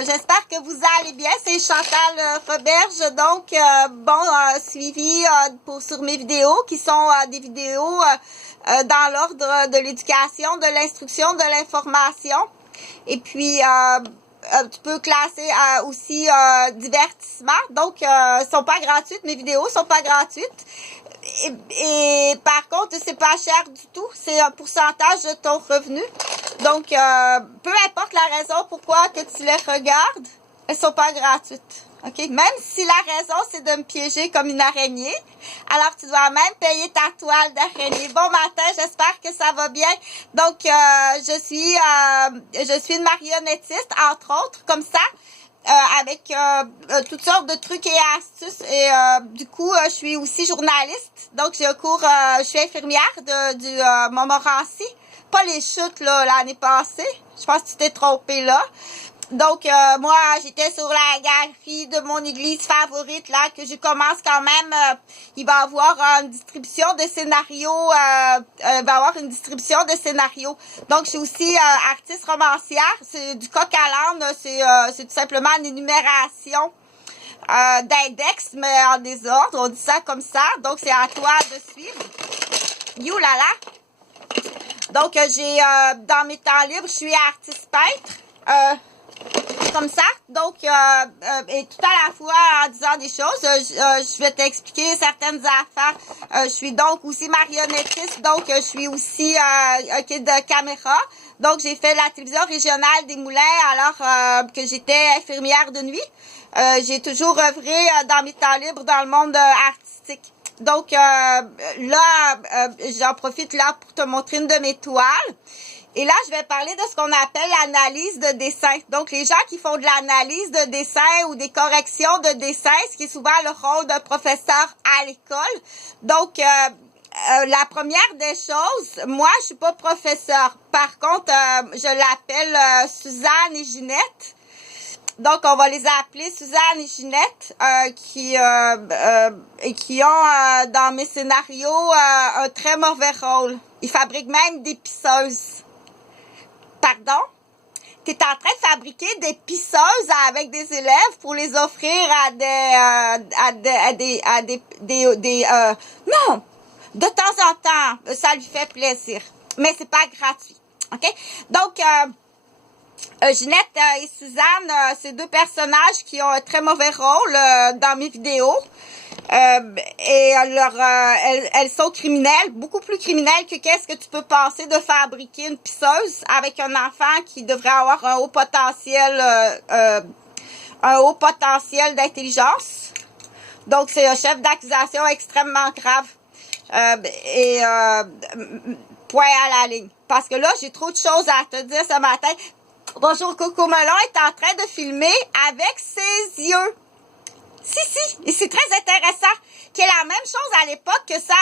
j'espère que vous allez bien. C'est Chantal Roberge. Donc, suivi sur mes vidéos qui sont des vidéos dans l'ordre de l'éducation, de l'instruction, de l'information. Et puis, tu peux classer aussi divertissement. Donc, sont pas gratuites. Mes vidéos sont pas gratuites. Et par contre, c'est pas cher du tout. C'est un pourcentage de ton revenu. Donc, peu importe la raison pourquoi que tu les regardes, elles sont pas gratuites. OK? Même si la raison, c'est de me piéger comme une araignée, alors tu dois même payer ta toile d'araignée. Bon matin, j'espère que ça va bien. Donc, je suis une marionnettiste, entre autres, comme ça. Avec toutes sortes de trucs et astuces et du coup je suis aussi journaliste, donc j'ai cours, je suis infirmière du Montmorency, pas les chutes là l'année passée, je pense que tu t'es trompé là. Donc, moi, j'étais sur la galerie de mon église favorite, là, que je commence quand même, il va y avoir une distribution de scénarios, Donc, je suis aussi artiste romancière, c'est du coq à l'âne, c'est tout simplement une énumération d'index, mais en désordre, on dit ça comme ça, donc c'est à toi de suivre. You là là! Donc, j'ai, dans mes temps libres, je suis artiste peintre, comme ça, donc et tout à la fois en disant des choses, je vais t'expliquer certaines affaires. Je suis donc aussi marionnettiste, donc je suis aussi kid de caméra. Donc j'ai fait la télévision régionale des Moulins alors que j'étais infirmière de nuit. J'ai toujours œuvré dans mes temps libres dans le monde artistique. Donc là, j'en profite là pour te montrer une de mes toiles. Et là, je vais parler de ce qu'on appelle l'analyse de dessin. Donc, les gens qui font de l'analyse de dessin ou des corrections de dessin, ce qui est souvent le rôle d'un professeur à l'école. Donc, la première des choses, moi, je suis pas professeur. Par contre, je l'appelle Suzanne et Ginette. Donc, on va les appeler Suzanne et Ginette, qui ont, dans mes scénarios, un très mauvais rôle. Ils fabriquent même des pisseuses. Pardon? Tu es en train de fabriquer des pisseuses avec des élèves pour les offrir à non! De temps en temps, ça lui fait plaisir. Mais c'est pas gratuit. OK? Donc, Ginette et Suzanne, c'est deux personnages qui ont un très mauvais rôle dans mes vidéos. Elles sont criminelles, beaucoup plus criminelles que qu'est-ce que tu peux penser de fabriquer une pisseuse avec un enfant qui devrait avoir un haut potentiel d'intelligence. Donc, c'est un chef d'accusation extrêmement grave. Point à la ligne. Parce que là, j'ai trop de choses à te dire ce matin. Bonjour, Coco Melon est en train de filmer avec ses yeux. Si, et c'est très intéressant, qui est la même chose à l'époque que ça,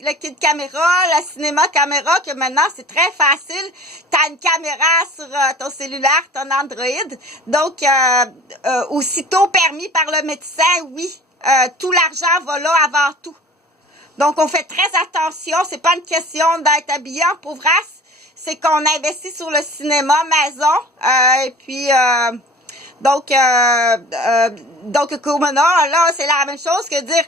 le kit caméra, la cinéma caméra, que maintenant c'est très facile. T'as une caméra sur ton cellulaire, ton Android. Donc, aussitôt permis par le médecin, oui, tout l'argent va là avant tout. Donc, on fait très attention, c'est pas une question d'être habillé en pauvresse, c'est qu'on investit sur le cinéma maison, et puis... Donc, Komona, là, c'est la même chose que dire,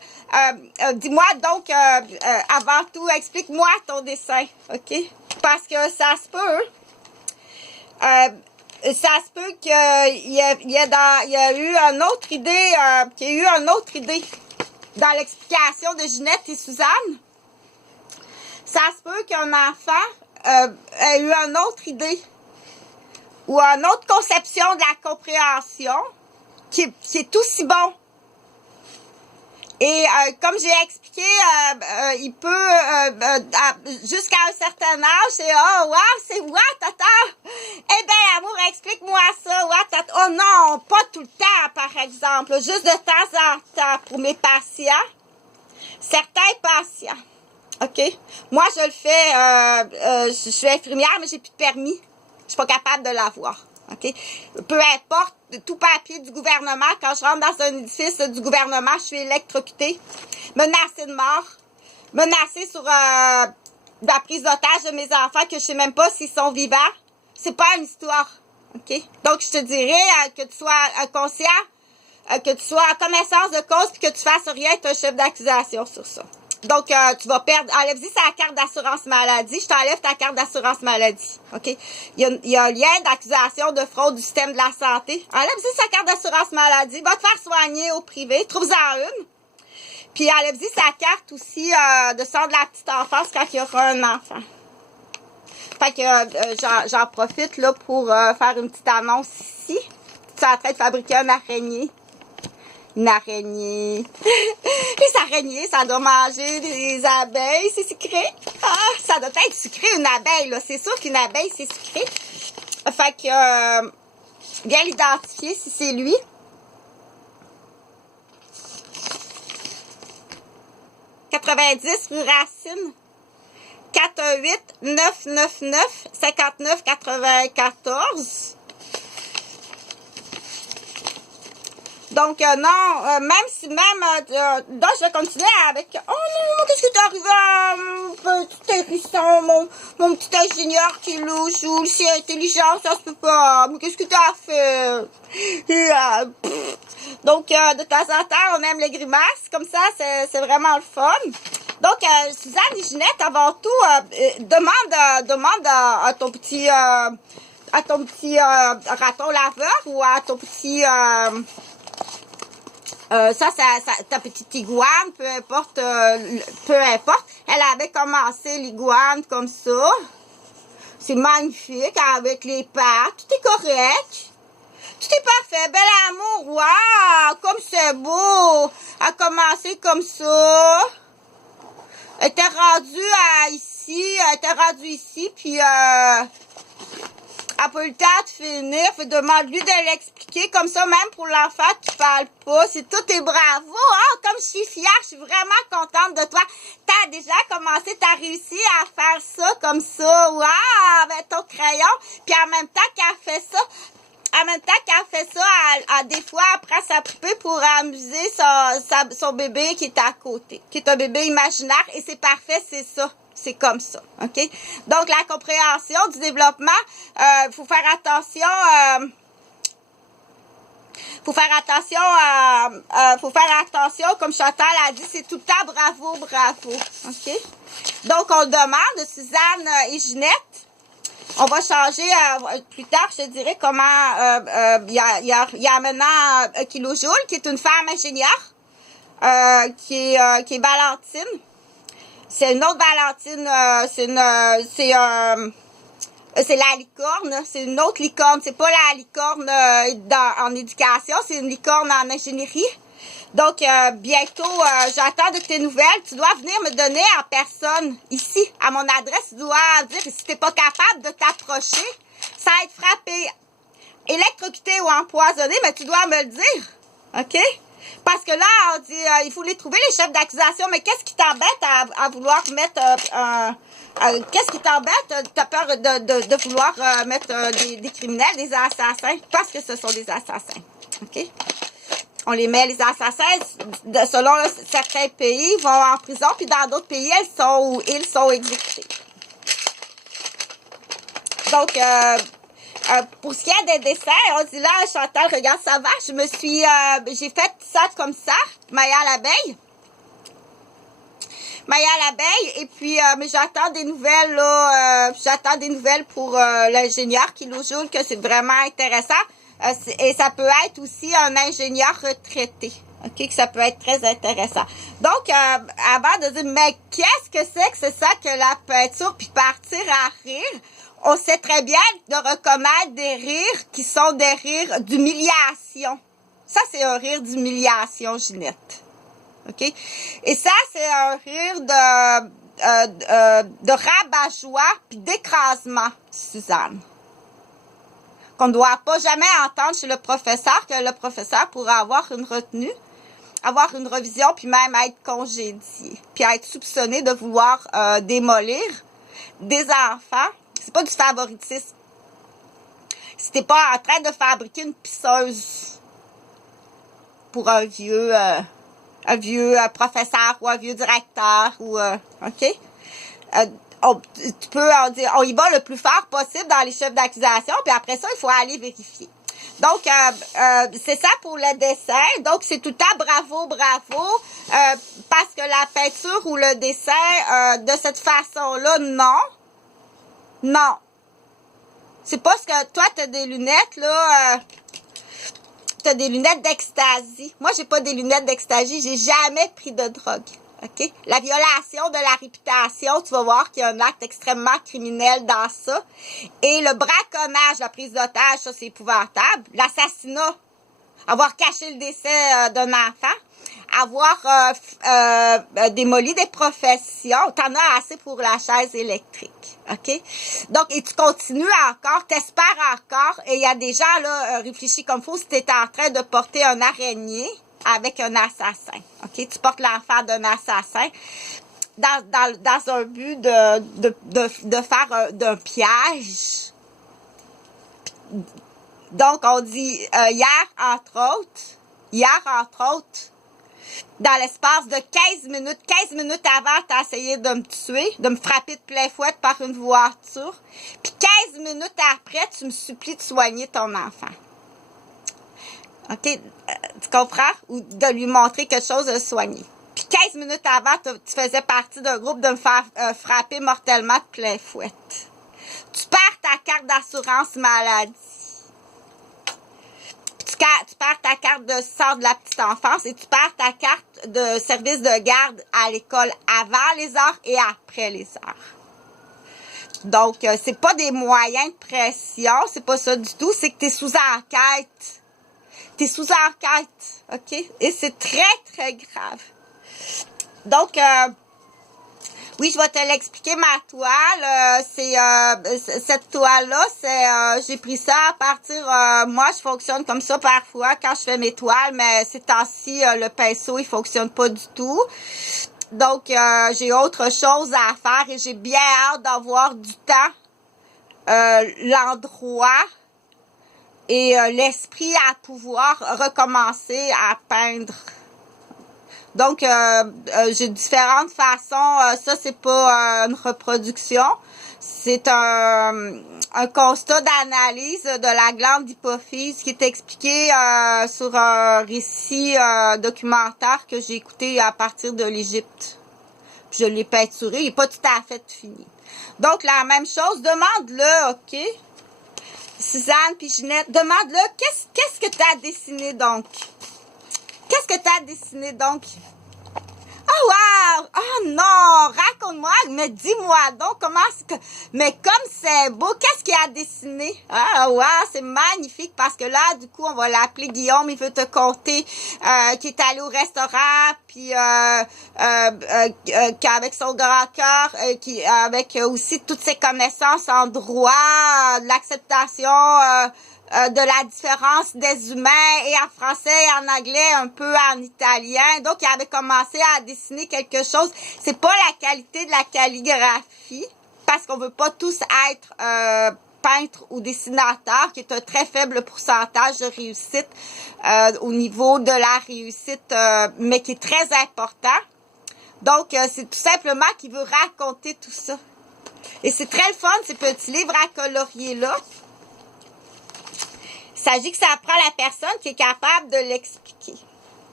dis-moi donc, avant tout, explique-moi ton dessin, OK? Parce que ça se peut, qu'il y a eu une autre idée, dans l'explication de Ginette et Suzanne. Ça se peut qu'un enfant ait eu une autre idée ou une autre conception de la compréhension qui est aussi bon. Et comme j'ai expliqué, il peut, jusqu'à un certain âge, c'est « Oh, wow, c'est what, tata? Eh bien, l'amour, explique-moi ça, what, tata? » Oh non, pas tout le temps, par exemple, juste de temps en temps pour mes patients. Certains patients, OK? Moi, je le fais, je suis infirmière, mais j'ai plus de permis. Je suis pas capable de l'avoir. OK? Peu importe, tout papier du gouvernement, quand je rentre dans un édifice du gouvernement, je suis électrocutée, menacée de mort, menacée sur la prise d'otage de mes enfants que je sais même pas s'ils sont vivants. C'est pas une histoire. OK? Donc, je te dirais que tu sois conscient, que tu sois en connaissance de cause puis que tu fasses rien avec un chef d'accusation sur ça. Donc, tu vas perdre... Enlève-y sa carte d'assurance maladie. Je t'enlève ta carte d'assurance maladie. OK? Il y a un lien d'accusation de fraude du système de la santé. Enlève-y sa carte d'assurance maladie. Va te faire soigner au privé. Trouve-en une. Puis, enlève-y sa carte aussi de centre de la petite enfance quand il y aura un enfant. Fait que j'en profite là pour faire une petite annonce ici. Tu es en train de fabriquer une araignée. Une araignée. Les araignées, ça doit manger des abeilles, c'est sucré. Ah, ça doit être sucré, une abeille, là. C'est sûr qu'une abeille, c'est sucré. Fait que, bien l'identifier si c'est lui. « 90 rue Racine. 418-999-5994. » Donc, non, même si, donc, je vais continuer avec, oh non, qu'est-ce qui t'est arrivé, petit hérisson, mon petit ingénieur qui louche, ou si intelligent, ça se peut pas, mais qu'est-ce que t'as fait? Et, donc, de temps en temps, on aime les grimaces, comme ça, c'est vraiment le fun. Donc, Suzanne et Ginette, avant tout, demande à ton petit, raton laveur ou à ton petit, ta petite iguane, peu importe, elle avait commencé l'iguane comme ça. C'est magnifique, avec les pattes, tout est correct. Tout est parfait, bel amour, waouh, comme c'est beau. Elle a commencé comme ça. Elle était rendue ici, puis elle n'a pas eu le temps de finir. Demande-lui de l'expliquer. Comme ça, même pour l'enfant qui parle pas. C'est tout et bravo. Oh, comme je suis fière, je suis vraiment contente de toi. T'as déjà commencé, t'as réussi à faire ça comme ça. Wow, avec ton crayon. Puis en même temps qu'elle fait ça, des fois, elle prend sa poupée pour amuser son bébé qui est à côté. Qui est un bébé imaginaire. Et c'est parfait, c'est ça. C'est comme ça, OK? Donc, la compréhension du développement, faut faire attention, comme Chantal a dit, c'est tout le temps bravo, OK? Donc, on demande, Suzanne et Ginette, on va changer plus tard, je te dirais comment, il y a maintenant Kilojoule, qui est une femme ingénieure, qui est Valentine. C'est une autre Valentine, c'est la licorne, c'est une autre licorne. C'est pas la licorne en éducation, c'est une licorne en ingénierie. Donc, bientôt, j'attends de tes nouvelles. Tu dois venir me donner en personne, ici, à mon adresse. Tu dois dire, si t'es pas capable de t'approcher, ça va être frappé, électrocuté ou empoisonné, mais tu dois me le dire, OK? Parce que là, on dit, il faut les trouver, les chefs d'accusation. Mais qu'est-ce qui t'embête à vouloir mettre qu'est-ce qui t'embête? T'as peur de vouloir mettre des criminels, des assassins? Parce que ce sont des assassins. OK? On les met, les assassins, selon certains pays, vont en prison, puis dans d'autres pays, ils sont exécutés. Donc, pour ce qui est des dessins, on dit là, Chantal, regarde, ça va, j'ai fait ça comme ça, Maya l'abeille, et puis, mais j'attends des nouvelles, là, pour l'ingénieur Kilojoule, que c'est vraiment intéressant, et ça peut être aussi un ingénieur retraité, ok, que ça peut être très intéressant. Donc, avant de dire, mais qu'est-ce que c'est ça que la peinture, puis partir à rire, on sait très bien de reconnaître des rires qui sont des rires d'humiliation. Ça, c'est un rire d'humiliation, Ginette. OK? Et ça, c'est un rire de rabat-joie puis d'écrasement, Suzanne. Qu'on ne doit pas jamais entendre chez le professeur, que le professeur pourra avoir une retenue, avoir une revision, puis même être congédié. Puis être soupçonné de vouloir démolir des enfants. C'est pas du favoritisme. Si t'es pas en train de fabriquer une pisseuse pour un vieux professeur ou un vieux directeur ou OK? tu peux dire, on y va le plus fort possible dans les chefs d'accusation, puis après ça, il faut aller vérifier. Donc, c'est ça pour le dessin. Donc, c'est tout le temps bravo, bravo, parce que la peinture ou le dessin, de cette façon-là, non. Non. C'est pas ce que, toi, t'as des lunettes, là, t'as des lunettes d'ecstasy. Moi, j'ai pas des lunettes d'ecstasy, j'ai jamais pris de drogue. OK? La violation de la réputation, tu vas voir qu'il y a un acte extrêmement criminel dans ça. Et le braconnage, la prise d'otage, ça, c'est épouvantable. L'assassinat, avoir caché le décès d'un enfant, avoir démoli des professions, t'en as assez pour la chaise électrique. OK? Donc, et tu continues encore, t'espères encore, et il y a des gens, là, réfléchis comme faut, si t'es en train de porter un araignée, avec un assassin. OK? Tu portes l'enfant d'un assassin dans un but de faire d'un piège. Donc, on dit hier, entre autres, dans l'espace de 15 minutes avant, tu as essayé de me tuer, de me frapper de plein fouet par une voiture. Puis 15 minutes après, tu me supplies de soigner ton enfant. OK? Tu comprends? Ou de lui montrer quelque chose de soigné. Puis 15 minutes avant, tu faisais partie d'un groupe de me faire frapper mortellement de plein fouet. Tu perds ta carte d'assurance maladie. Puis tu perds ta carte de sort de la petite enfance et tu perds ta carte de service de garde à l'école avant les heures et après les heures. Donc, c'est pas des moyens de pression, c'est pas ça du tout, c'est que tu es sous enquête. T'es sous enquête, OK? Et c'est très, très grave. Donc, oui, je vais te l'expliquer, ma toile. Cette toile-là, j'ai pris ça à partir... moi, je fonctionne comme ça parfois quand je fais mes toiles, mais ces temps-ci, le pinceau, il fonctionne pas du tout. Donc, j'ai autre chose à faire et j'ai bien hâte d'avoir du temps, l'endroit... et l'esprit à pouvoir recommencer à peindre. Donc, j'ai différentes façons. Ça, c'est pas une reproduction. C'est un constat d'analyse de la glande d'hypophyse qui est expliqué sur un récit documentaire que j'ai écouté à partir de l'Égypte. Je l'ai peinturé. Il n'est pas tout à fait fini. Donc, la même chose. Demande-le, OK? Suzanne puis Ginette, demande-le, qu'est-ce que tu as dessiné donc? Qu'est-ce que tu as dessiné donc? Oh wow! Oh non! Raconte-moi, mais dis-moi donc comment c'est que... Mais comme c'est beau, qu'est-ce qu'il a dessiné? Ah wow, c'est magnifique parce que là, du coup, on va l'appeler Guillaume, il veut te conter qu'il est allé au restaurant, puis qu'avec son grand cœur, avec aussi toutes ses connaissances en droit, l'acceptation... de la différence des humains et en français et en anglais, un peu en italien. Donc, il avait commencé à dessiner quelque chose. C'est pas la qualité de la calligraphie, parce qu'on veut pas tous être peintre ou dessinateur, qui est un très faible pourcentage de réussite au niveau de la réussite, mais qui est très important. Donc, c'est tout simplement qu'il veut raconter tout ça. Et c'est très le fun, ces petits livres à colorier-là. Il s'agit que ça apprend la personne qui est capable de l'expliquer.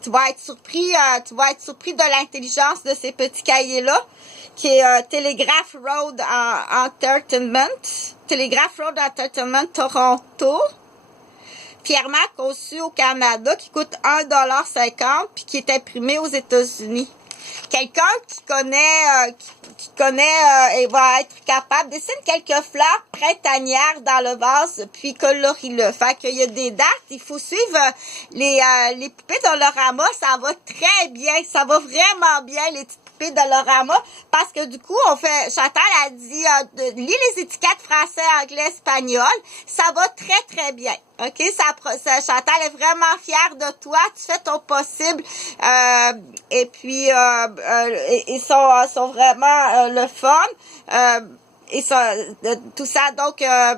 Tu vas être surpris de l'intelligence de ces petits cahiers-là, qui est Telegraph Road Entertainment, Telegraph Road Entertainment Toronto, fièrement conçu au Canada, qui coûte 1,50$ puis qui est imprimé aux États-Unis. Quelqu'un qui connaît et va être capable, dessine quelques fleurs printanières dans le vase, puis colorie-le. Fait qu'il y a des dates, il faut suivre les poupées Dolorama, ça va très bien, ça va vraiment bien, les petites poupées Dolorama, parce que du coup, Chantal a dit, lis les étiquettes français, anglais, espagnol, ça va très, très bien. OK, Chantal est vraiment fière de toi, tu fais ton possible, et puis ils sont vraiment le fun, et ça, tout ça. Donc là,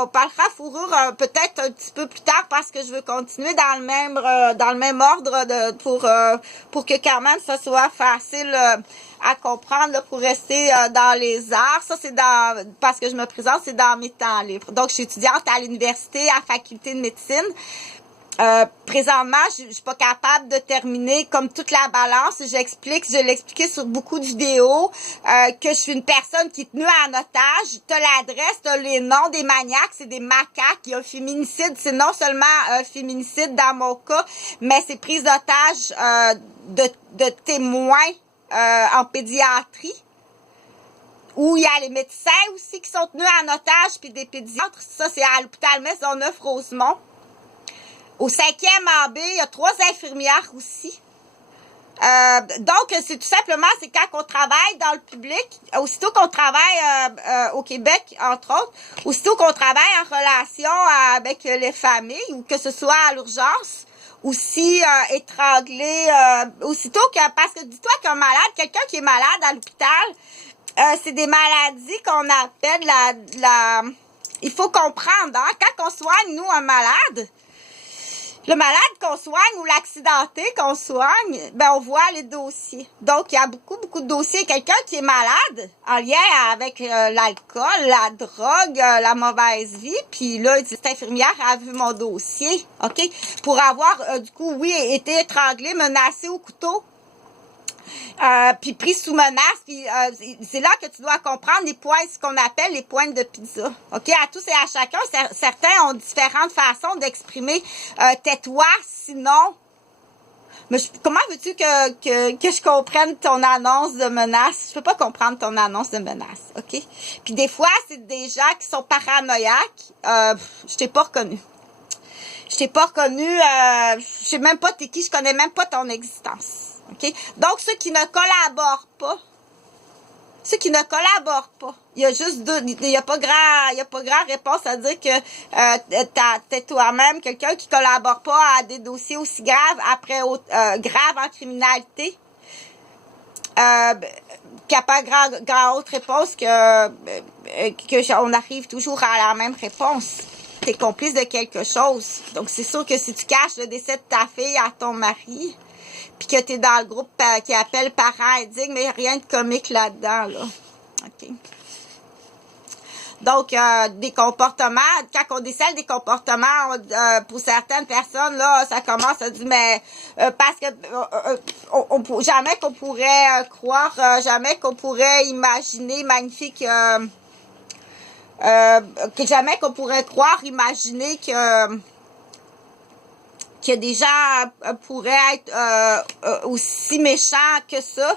on parlera fourrure peut-être un petit peu plus tard parce que je veux continuer dans le même ordre pour que quand même ça soit facile à comprendre là, pour rester dans les arts. Ça, c'est parce que je me présente, c'est dans mes temps libres. Donc, je suis étudiante à l'université, à la faculté de médecine. Présentement, je suis pas capable de terminer comme toute la balance. Je l'ai expliqué sur beaucoup de vidéos, que je suis une personne qui est tenue en otage. T'as l'adresse, t'as les noms des maniaques, c'est des macaques. Il y a un féminicide, c'est non seulement un féminicide dans mon cas, mais c'est prise d'otage de témoins en pédiatrie. Où il y a les médecins aussi qui sont tenus en otage, puis des pédiatres. Ça, c'est à l'hôpital Maisonneuve-Rosemont. Au 5e AB, il y a 3 infirmières aussi. Donc, c'est tout simplement, c'est quand on travaille dans le public, aussitôt qu'on travaille au Québec, entre autres, aussitôt qu'on travaille en relation avec les familles, ou que ce soit à l'urgence, aussi étranglé, aussitôt que, parce que dis-toi qu'un malade, quelqu'un qui est malade à l'hôpital, c'est des maladies qu'on appelle il faut comprendre, hein, quand on soigne, nous, un malade, le malade qu'on soigne ou l'accidenté qu'on soigne, ben on voit les dossiers. Donc, il y a beaucoup de dossiers. Quelqu'un qui est malade en lien avec l'alcool, la drogue, la mauvaise vie, puis là, cette infirmière a vu mon dossier, OK? Pour avoir, du coup, oui, été étranglé, menacé au couteau. Puis pris sous menace, puis c'est là que tu dois comprendre les points, ce qu'on appelle les pointes de pizza. OK? À tous et à chacun, certains ont différentes façons d'exprimer tais-toi, sinon. Mais comment veux-tu que je comprenne ton annonce de menace? Je peux pas comprendre ton annonce de menace, OK? Puis des fois, c'est des gens qui sont paranoïaques. Je t'ai pas reconnu. Je t'ai pas reconnu, je sais même pas t'es qui, je connais même pas ton existence. OK? Donc, ceux qui ne collaborent pas, il y a juste il y a pas grand réponse à dire que t'es toi-même quelqu'un qui collabore pas à des dossiers aussi graves graves en criminalité. Qu'il n'y a pas grand autre réponse que on arrive toujours à la même réponse. T'es complice de quelque chose. Donc, c'est sûr que si tu caches le décès de ta fille à ton mari, puis que tu es dans le groupe qui appelle parents indignes, mais il n'y a rien de comique là-dedans, là. OK. Donc, des comportements, quand on décèle des comportements, pour certaines personnes, là, ça commence à dire, mais parce que jamais qu'on pourrait croire, jamais qu'on pourrait imaginer magnifique, que jamais qu'on pourrait croire, imaginer que des gens pourraient être aussi méchants que ça,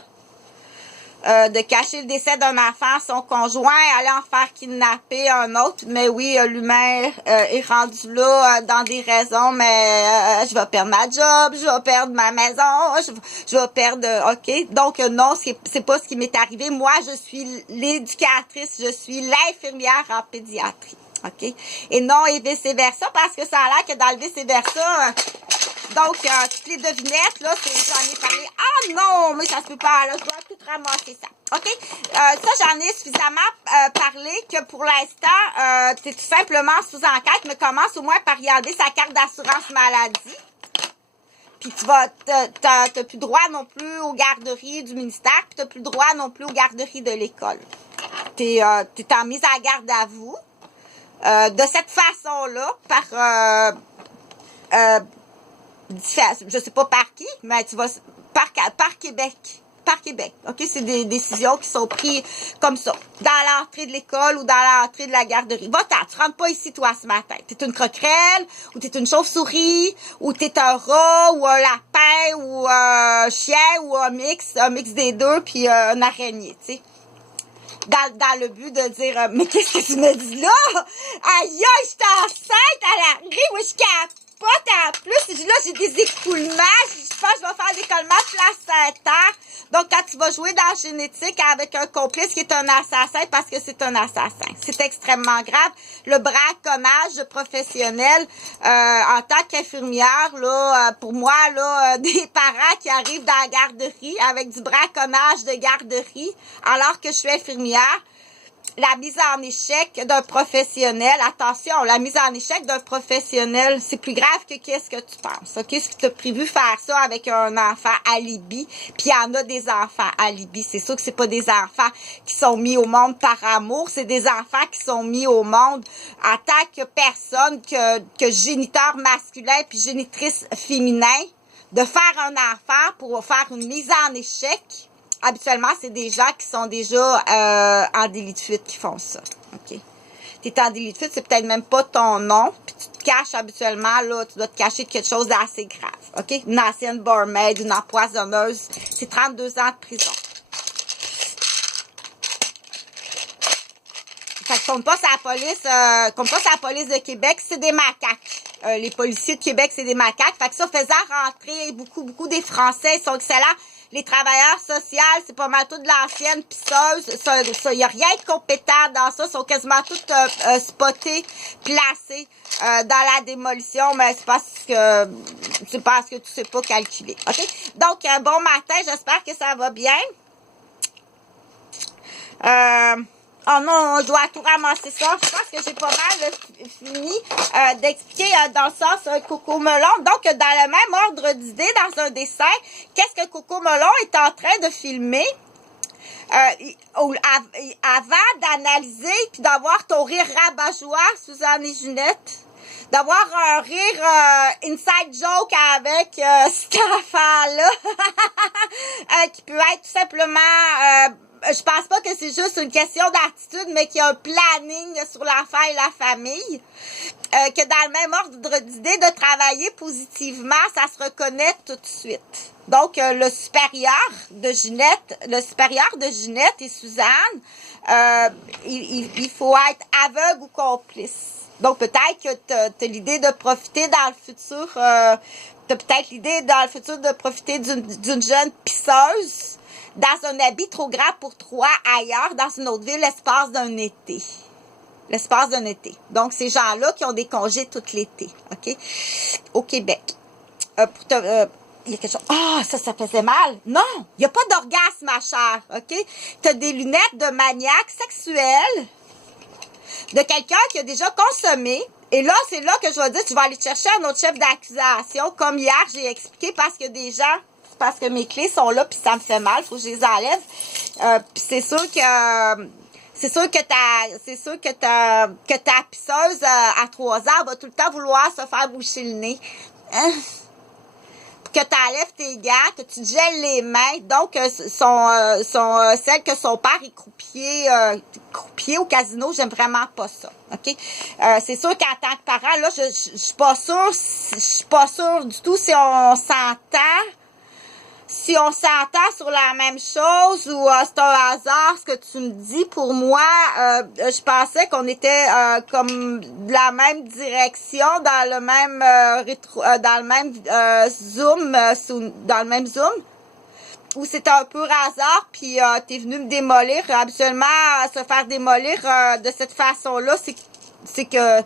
de cacher le décès d'un enfant à son conjoint, aller en faire kidnapper un autre. Mais oui, l'humain est rendu là dans des raisons, mais je vais perdre ma job, je vais perdre ma maison, je vais perdre... OK? Donc non, c'est pas ce qui m'est arrivé. Moi, je suis l'éducatrice, je suis l'infirmière en pédiatrie. OK? Et non, et vice-versa, parce que ça a l'air que dans le vice-versa, donc, toutes les devinettes, là, j'en ai parlé. Ah non, mais ça se peut pas, là, je dois tout ramasser ça. OK? Ça, j'en ai suffisamment parlé que pour l'instant, tu es tout simplement sous enquête, mais commence au moins par regarder sa carte d'assurance maladie. Puis t'as plus droit non plus aux garderies du ministère, puis t'as plus droit non plus aux garderies de l'école. T'es en mise à garde à vous. De cette façon-là, je sais pas par qui, mais tu vas par Québec. Par Québec. OK? C'est des décisions qui sont prises comme ça. Dans l'entrée de l'école ou dans l'entrée de la garderie. Va-t'en, tu rentres pas ici, toi, ce matin. T'es une croquerelle, ou t'es une chauve-souris, ou t'es un rat, ou un lapin, ou un chien, ou un mix des deux, puis une araignée, tu sais. Dans le but de dire, mais qu'est-ce que tu me dis là? Aïe, aïe, je suis enceinte à l'arrivée, oui, je capote en plus. Là, j'ai des écoulements, je pense que je vais faire l'écoulement placentaire. Donc, quand tu vas jouer dans la génétique avec un complice qui est un assassin, parce que c'est un assassin. C'est extrêmement grave. Le braconnage professionnel, en tant qu'infirmière, là, pour moi, là, des parents qui arrivent dans la garderie avec du braconnage de garderie, alors que je suis infirmière, la mise en échec d'un professionnel, attention, la mise en échec d'un professionnel, c'est plus grave que qu'est-ce que tu penses, ok? Si tu as prévu faire ça avec un enfant alibi, puis il y en a des enfants alibi, c'est sûr que c'est pas des enfants qui sont mis au monde par amour, c'est des enfants qui sont mis au monde en tant que personne, que géniteur masculin puis génitrice féminin, de faire un enfant pour faire une mise en échec. Habituellement, c'est des gens qui sont déjà en délit de fuite qui font ça. OK? T'es en délit de fuite, c'est peut-être même pas ton nom, puis tu te caches habituellement, là, tu dois te cacher de quelque chose d'assez grave. OK? Une ancienne barmaid, une empoisonneuse, c'est 32 ans de prison. Fait que compte pas sur la police de Québec, c'est des macaques. Les policiers de Québec, c'est des macaques. Fait que ça, faisant rentrer beaucoup des Français, ils sont excellents. Les travailleurs sociaux, c'est pas mal tout de l'ancienne pisseuse. Ça, y a rien de compétent dans ça. Ils sont quasiment tous spotés, placés dans la démolition, mais c'est parce que tu sais pas calculer. OK? Donc, bon matin, j'espère que ça va bien. Oh non, je dois tout ramasser ça. Je pense que j'ai pas mal fini d'expliquer dans le sens Coco Melon. Donc, dans le même ordre d'idée, dans un dessin, qu'est-ce que Coco Melon est en train de filmer? Avant d'analyser puis d'avoir ton rire rabat-joie, Suzanne et Ginette, d'avoir un rire inside joke avec cet enfant-là, qui peut être tout simplement... je pense pas que c'est juste une question d'attitude, mais qu'il y a un planning sur l'enfant et la famille. Que dans le même ordre d'idée de travailler positivement, ça se reconnaît tout de suite. Donc, le supérieur de Ginette et Suzanne, il faut être aveugle ou complice. Donc, peut-être que tu as l'idée de profiter dans le futur, de profiter d'une jeune pisseuse dans un habit trop grand pour toi ailleurs, dans une autre ville, l'espace d'un été. L'espace d'un été. Donc, ces gens-là qui ont des congés tout l'été, OK? Au Québec. Il y a quelque chose. Ah, ça faisait mal. Non, il n'y a pas d'orgasme, ma chère, OK? Tu as des lunettes de maniaque sexuel, de quelqu'un qui a déjà consommé. Et là, c'est là que je vais dire, tu vas aller chercher un autre chef d'accusation, comme hier, j'ai expliqué, parce que des gens... parce que mes clés sont là, puis ça me fait mal, faut que je les enlève. Puis c'est sûr que ta pisseuse à 3 ans va tout le temps vouloir se faire boucher le nez. Hein? Que tu enlèves tes gants, que tu te gèles les mains. Donc, celle que son père est croupier au casino, j'aime vraiment pas ça. OK? C'est sûr qu'en tant que parent, là, je suis pas sûre du tout si on s'entend. Si on s'entend sur la même chose ou c'est un hasard ce que tu me dis, pour moi, je pensais qu'on était comme de la même direction, dans le même zoom, où c'était un peu hasard, puis t'es venu me démolir. Habituellement, se faire démolir de cette façon-là, c'est que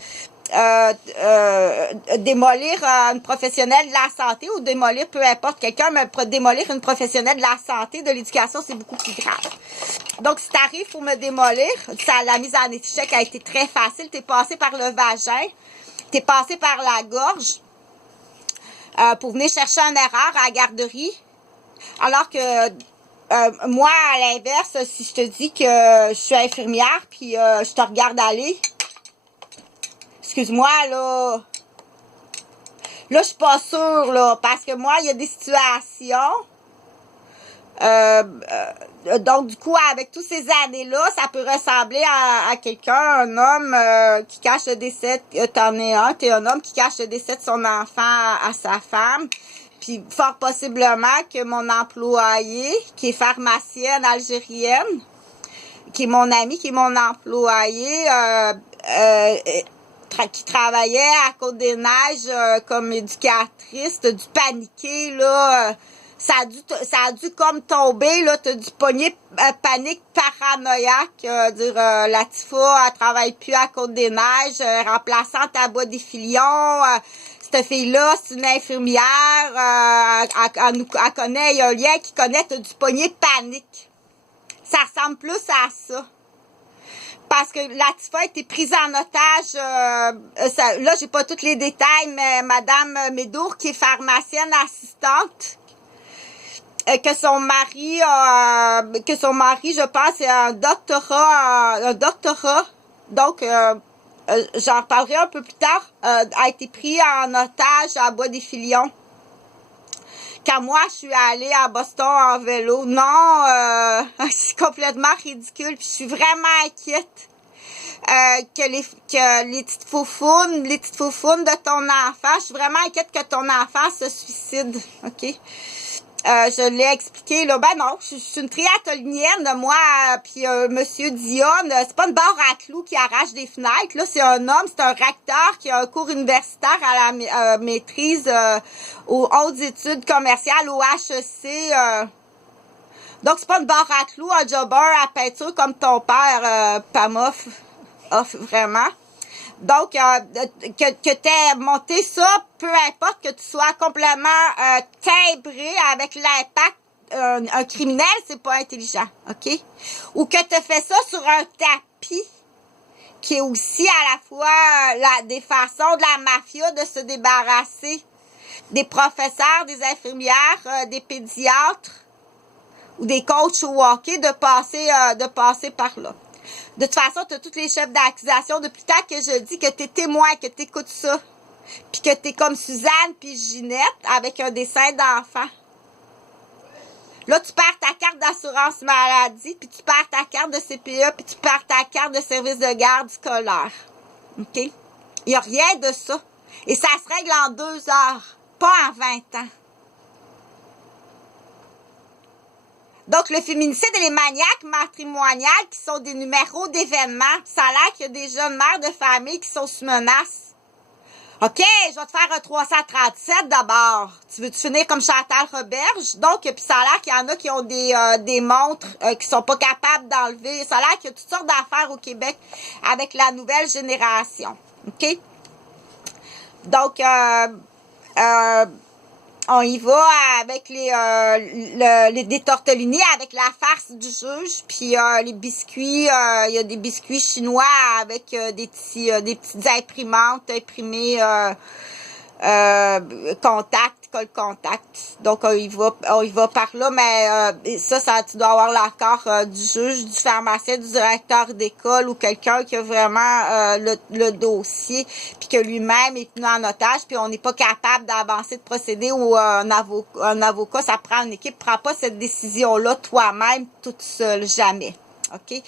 démolir une professionnelle de la santé ou démolir peu importe quelqu'un, mais démolir une professionnelle de la santé, de l'éducation, c'est beaucoup plus grave. Donc, si t'arrives pour me démolir, la mise en échec a été très facile. T'es passé par le vagin, t'es passé par la gorge pour venir chercher une erreur à la garderie. Alors que moi, à l'inverse, si je te dis que je suis infirmière puis je te regarde aller, excuse-moi, là. Là, je suis pas sûre, là, parce que moi, il y a des situations. Donc, du coup, avec toutes ces années-là, ça peut ressembler à quelqu'un, un homme qui cache le décès. T'es un homme qui cache le décès de son enfant à sa femme. Puis, fort possiblement que mon employé, qui est pharmacienne algérienne, qui est mon amie, qui est mon employé, qui travaillait à Côte-des-Neiges comme éducatrice, t'as dû paniquer, là. Ça a dû comme tomber, là. T'as dû pogner panique paranoïaque. La Tifa, elle travaille plus à Côte-des-Neiges, remplaçant ta boîte des filions. Cette fille-là, c'est une infirmière. Elle connaît, il y a un lien qui connaît, t'as dû pogner panique. Ça ressemble plus à ça. parce que Latifa a été prise en otage. Là, j'ai pas tous les détails, mais Madame Médour, qui est pharmacienne assistante, que son mari, je pense, c'est un doctorat. Donc, j'en parlerai un peu plus tard, a été pris en otage à Bois-des-Filions. Quand moi, je suis allée à Boston en vélo. Non, c'est complètement ridicule. Puis je suis vraiment inquiète que les petites faufounes de ton enfant, je suis vraiment inquiète que ton enfant se suicide. OK? Je l'ai expliqué, là. Ben non, je suis une triathlonienne, moi, puis Monsieur Dionne, c'est pas une barre à clous qui arrache des fenêtres, là. C'est un homme, c'est un recteur qui a un cours universitaire à la maîtrise aux hautes études commerciales, au HEC. Donc, c'est pas une barre à clous, un jobber à peinture comme ton père, Pamoff, offre vraiment. Donc, que tu aies monté ça, peu importe que tu sois complètement timbré avec l'impact, un criminel, c'est pas intelligent, OK? Ou que tu fais ça sur un tapis, qui est aussi à la fois des façons de la mafia de se débarrasser des professeurs, des infirmières, des pédiatres ou des coachs au hockey, de passer par là. De toute façon, tu as tous les chefs d'accusation depuis le temps que je dis que tu es témoin, que tu écoutes ça. Puis que tu es comme Suzanne puis Ginette avec un dessin d'enfant. Là, tu perds ta carte d'assurance maladie, puis tu perds ta carte de CPE, puis tu perds ta carte de service de garde scolaire. OK? Il n'y a rien de ça. Et ça se règle en 2 heures, pas en 20 ans. Donc, le féminicide et les maniaques matrimoniales qui sont des numéros d'événements, ça a l'air qu'il y a des jeunes mères de famille qui sont sous menace. OK, je vais te faire un 337 d'abord. Tu veux-tu finir comme Chantal Roberge? Donc, puis ça a l'air qu'il y en a qui ont des montres qui sont pas capables d'enlever. Ça a l'air qu'il y a toutes sortes d'affaires au Québec avec la nouvelle génération. OK? Donc, on y va avec des tortellini avec la farce du juge, puis les biscuits, il y a des biscuits chinois avec des petites imprimantes imprimées colle contact. Donc on y va par là, mais ça tu dois avoir l'accord du juge, du pharmacien, du directeur d'école ou quelqu'un qui a vraiment le dossier, puis que lui-même est tenu en otage, puis on n'est pas capable d'avancer de procéder, ou un avocat, ça prend une équipe, prend pas cette décision-là toi-même toute seule, jamais. OK?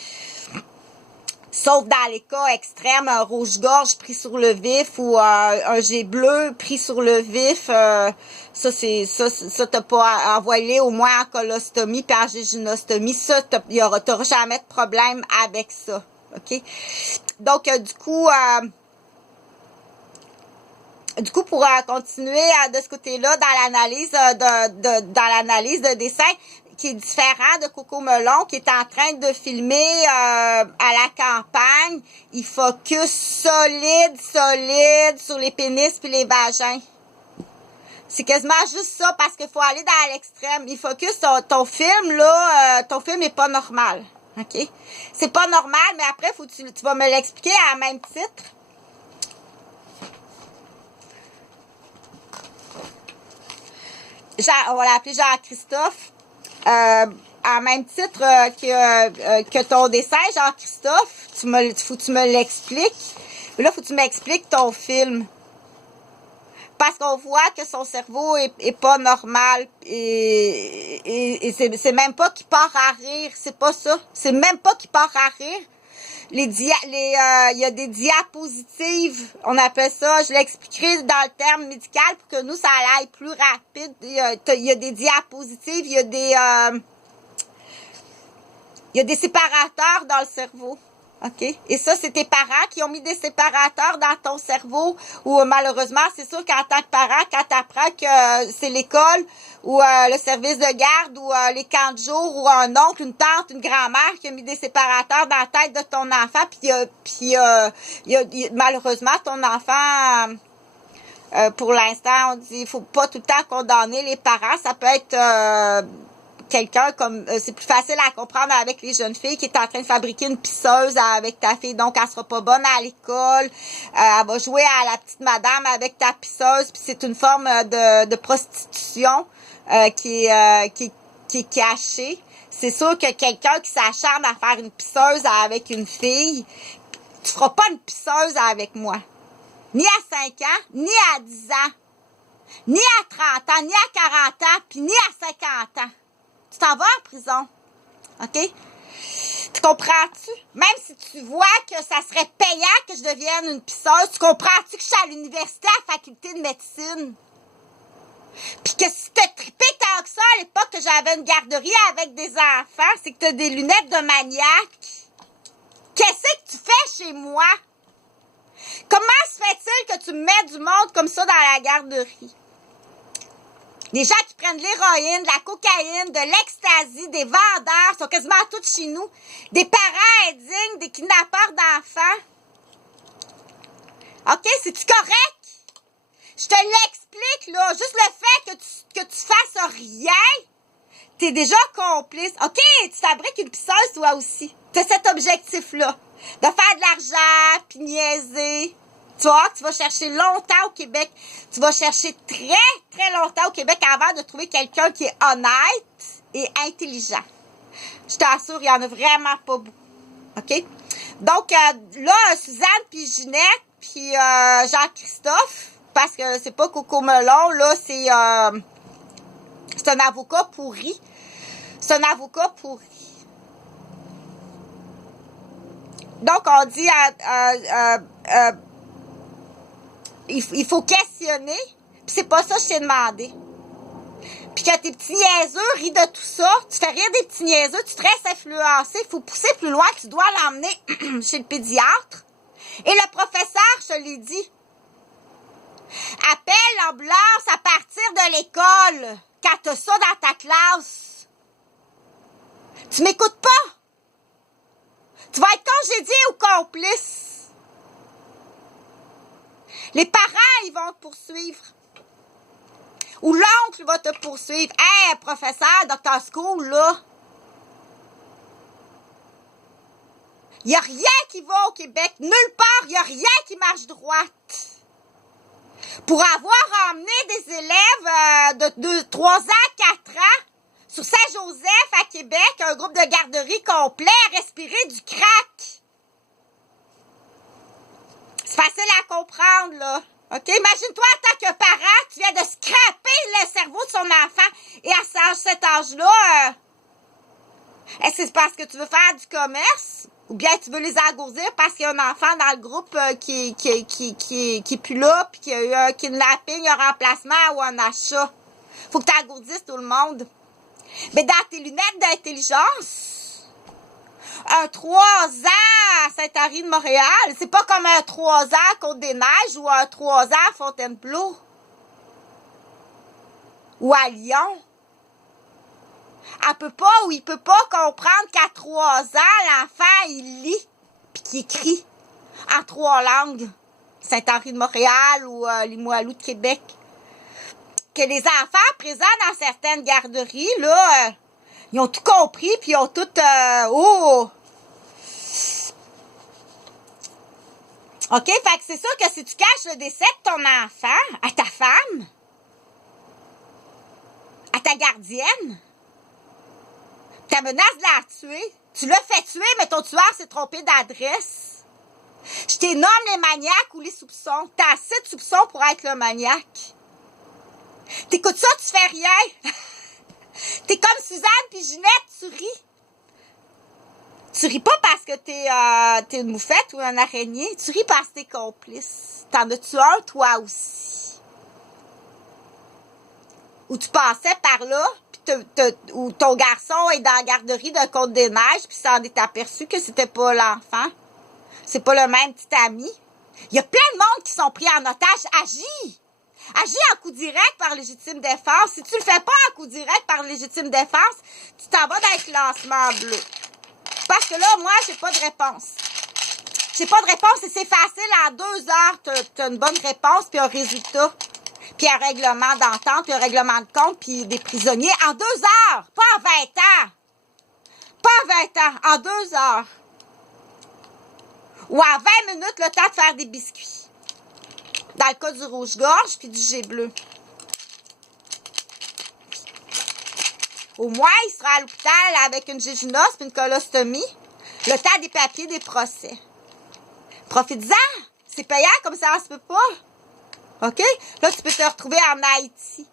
Sauf dans les cas extrêmes, un rouge-gorge pris sur le vif ou un jet bleu pris sur le vif, ça t'as pas envoyé au moins en colostomie puis en jéjunostomie, ça t'auras jamais de problème avec ça, OK? Donc du coup pour continuer de ce côté-là dans l'analyse de dessin, qui est différent de Coco Melon, qui est en train de filmer à la campagne. Il focus solide sur les pénis puis les vagins. C'est quasiment juste ça, parce qu'il faut aller dans l'extrême. Il focus sur ton film, là, ton film est pas normal. OK? C'est pas normal, mais après, tu vas me l'expliquer à même titre. On va l'appeler Jean-Christophe. En même titre que ton dessin, Jean-Christophe, faut que tu me l'expliques. Là, faut que tu m'expliques ton film. Parce qu'on voit que son cerveau est pas normal. Et c'est même pas qu'il part à rire. C'est pas ça. C'est même pas qu'il part à rire. Il y a des diapositives, on appelle ça, je l'expliquerai dans le terme médical pour que nous, ça aille plus rapide. Il y a des diapositives, il y a des séparateurs dans le cerveau. OK? Et ça, c'est tes parents qui ont mis des séparateurs dans ton cerveau, ou malheureusement, c'est sûr qu'en tant que parent, quand tu apprends que c'est l'école ou le service de garde ou les camps de jour, ou un oncle, une tante, une grand-mère qui a mis des séparateurs dans la tête de ton enfant, puis malheureusement, ton enfant, pour l'instant, on dit il faut pas tout le temps condamner les parents. Ça peut être quelqu'un comme c'est plus facile à comprendre avec les jeunes filles qui est en train de fabriquer une pisseuse avec ta fille, donc elle sera pas bonne à l'école, elle va jouer à la petite madame avec ta pisseuse, puis c'est une forme de prostitution qui est cachée. C'est sûr que quelqu'un qui s'acharne à faire une pisseuse avec une fille, tu feras pas une pisseuse avec moi. Ni à 5 ans, ni à 10 ans, ni à 30 ans, ni à 40 ans, puis ni à 50 ans. Tu t'en vas en prison. OK? Tu comprends-tu? Même si tu vois que ça serait payant que je devienne une pisseuse, tu comprends-tu que je suis à l'université à la faculté de médecine? Puis que si t'as trippé tant que ça à l'époque que j'avais une garderie avec des enfants, c'est que t'as des lunettes de maniaque. Qu'est-ce que tu fais chez moi? Comment se fait-il que tu mets du monde comme ça dans la garderie? Les gens qui prennent de l'héroïne, de la cocaïne, de l'ecstasy, des vendeurs, sont quasiment tous chez nous. Des parents indignes, des kidnappeurs d'enfants. OK, c'est-tu correct? Je te l'explique, là. Juste le fait que tu fasses rien, t'es déjà complice. OK, tu fabriques une pisseuse, toi aussi. T'as cet objectif-là. De faire de l'argent, puis niaiser. Tu vois, tu vas chercher longtemps au Québec. Tu vas chercher très, très longtemps au Québec avant de trouver quelqu'un qui est honnête et intelligent. Je t'assure, il n'y en a vraiment pas beaucoup. OK? Donc, là, Suzanne, puis Ginette, puis Jean-Christophe, parce que c'est pas Coco Melon, là, c'est un avocat pourri. C'est un avocat pourri. Donc, on dit il faut questionner, puis c'est pas ça que je t'ai demandé. Puis que tes petits niaiseux rient de tout ça, tu fais rire des petits niaiseux, tu te restes influencé, il faut pousser plus loin, tu dois l'emmener chez le pédiatre. Et le professeur, je te l'ai dit, appelle l'ambulance à partir de l'école quand t'as ça dans ta classe. Tu m'écoutes pas? Tu vas être congédié ou complice. Les parents, ils vont te poursuivre. Ou l'oncle va te poursuivre. Hey, professeur, Dr. School, là. Il n'y a rien qui va au Québec. Nulle part, il n'y a rien qui marche droite. Pour avoir emmené des élèves de 3 ans, 4 ans, sur Saint-Joseph, à Québec, un groupe de garderie complet à respirer du crack. C'est facile à comprendre, là. OK? Imagine-toi, en tant que parent, tu viens de scraper le cerveau de son enfant. Et à cet âge-là, est-ce que c'est parce que tu veux faire du commerce? Ou bien tu veux les engourdir parce qu'il y a un enfant dans le groupe qui est plus là, puis qu'il y a eu un kidnapping, un remplacement ou un achat. Faut que tu engourdisses tout le monde. Mais dans tes lunettes d'intelligence, un 3 ans à Saint-Henri-de-Montréal, c'est pas comme un 3 ans à Côte-des-Neiges ou un 3 ans à Fontainebleau. Ou à Lyon. Elle peut pas ou il peut pas comprendre qu'à 3 ans, l'enfant, il lit puis qu'il écrit en 3 langues. Saint-Henri-de-Montréal ou Limoilou de Québec. Que les enfants présents dans certaines garderies, là, ils ont tout compris puis ils ont tout... OK? Fait que c'est sûr que si tu caches le décès de ton enfant à ta femme, à ta gardienne, ta menace de la tuer, tu l'as fait tuer, mais ton tueur s'est trompé d'adresse. Je t'énomme les maniaques ou les soupçons. T'as assez de soupçons pour être le maniaque. T'écoutes ça, tu fais rien. T'es comme Suzanne puis Ginette, tu ris. Tu ris pas parce que t'es une moufette ou un araignée. Tu ris parce que t'es complice. T'en as-tu un, toi aussi? Ou tu passais par là, ou ton garçon est dans la garderie de Côte-des-Neiges, puis s'en est aperçu que c'était pas l'enfant. C'est pas le même petit ami. Il y a plein de monde qui sont pris en otage. Agis! Agis en coup direct par légitime défense. Si tu le fais pas en coup direct par légitime défense, tu t'en vas dans le classement bleu. Parce que là, moi, j'ai pas de réponse. J'ai pas de réponse et c'est facile. En 2 heures, t'as une bonne réponse puis un résultat. puis un règlement d'entente, puis un règlement de compte, puis des prisonniers en 2 heures, pas en 20 ans. Pas en 20 ans, en 2 heures. Ou en 20 minutes, le temps de faire des biscuits. Dans le cas du rouge-gorge, puis du jet bleu. Au moins, il sera à l'hôpital avec une jéjunos puis une colostomie. Le temps des papiers, des procès. Profites-en! C'est payant comme ça se peut pas. OK? Là, tu peux te retrouver en Haïti.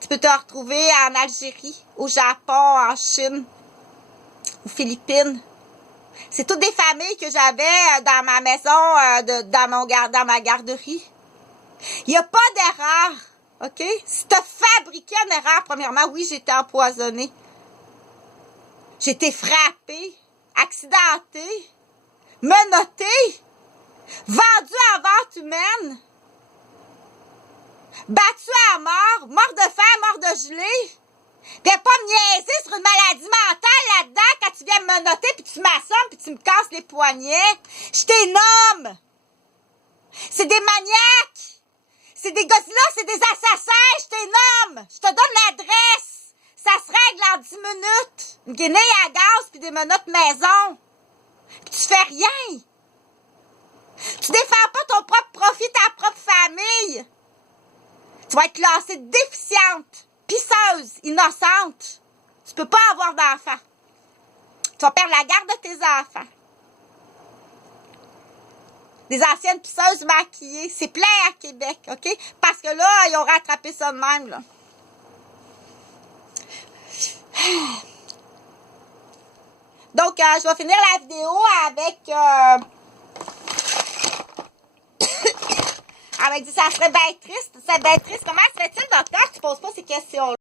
Tu peux te retrouver en Algérie, au Japon, en Chine, aux Philippines. C'est toutes des familles que j'avais dans ma maison, dans ma garderie. Il n'y a pas d'erreur. OK? Si tu as fabriqué une erreur, premièrement, oui, j'ai été empoisonnée. J'ai été frappée, accidentée, menottée, vendue en vente humaine, battue à mort, mort de faim, mort de gelée. Viens pas me niaiser sur une maladie mentale là-dedans quand tu viens me menotter puis tu m'assommes puis tu me casses les poignets. Je t'ai nomme. C'est des maniaques. C'est des Godzilla, c'est des assassins. Je t'ai nomme. Je te donne l'adresse. Ça se règle en 10 minutes. Une guinée à gaz puis des menottes maison. Puis tu fais rien. Tu défends pas ton propre profit, ta propre famille. Tu vas être classée déficiente, pisseuse, innocente. Tu peux pas avoir d'enfants. Tu vas perdre la garde de tes enfants. Des anciennes pisseuses maquillées. C'est plein à Québec, OK? Parce que là, ils ont rattrapé ça de même, là. Donc, je vais finir la vidéo avec... avec dit, ça serait bien triste. C'est bien triste. Comment se fait-il, docteur, que tu poses pas ces questions-là?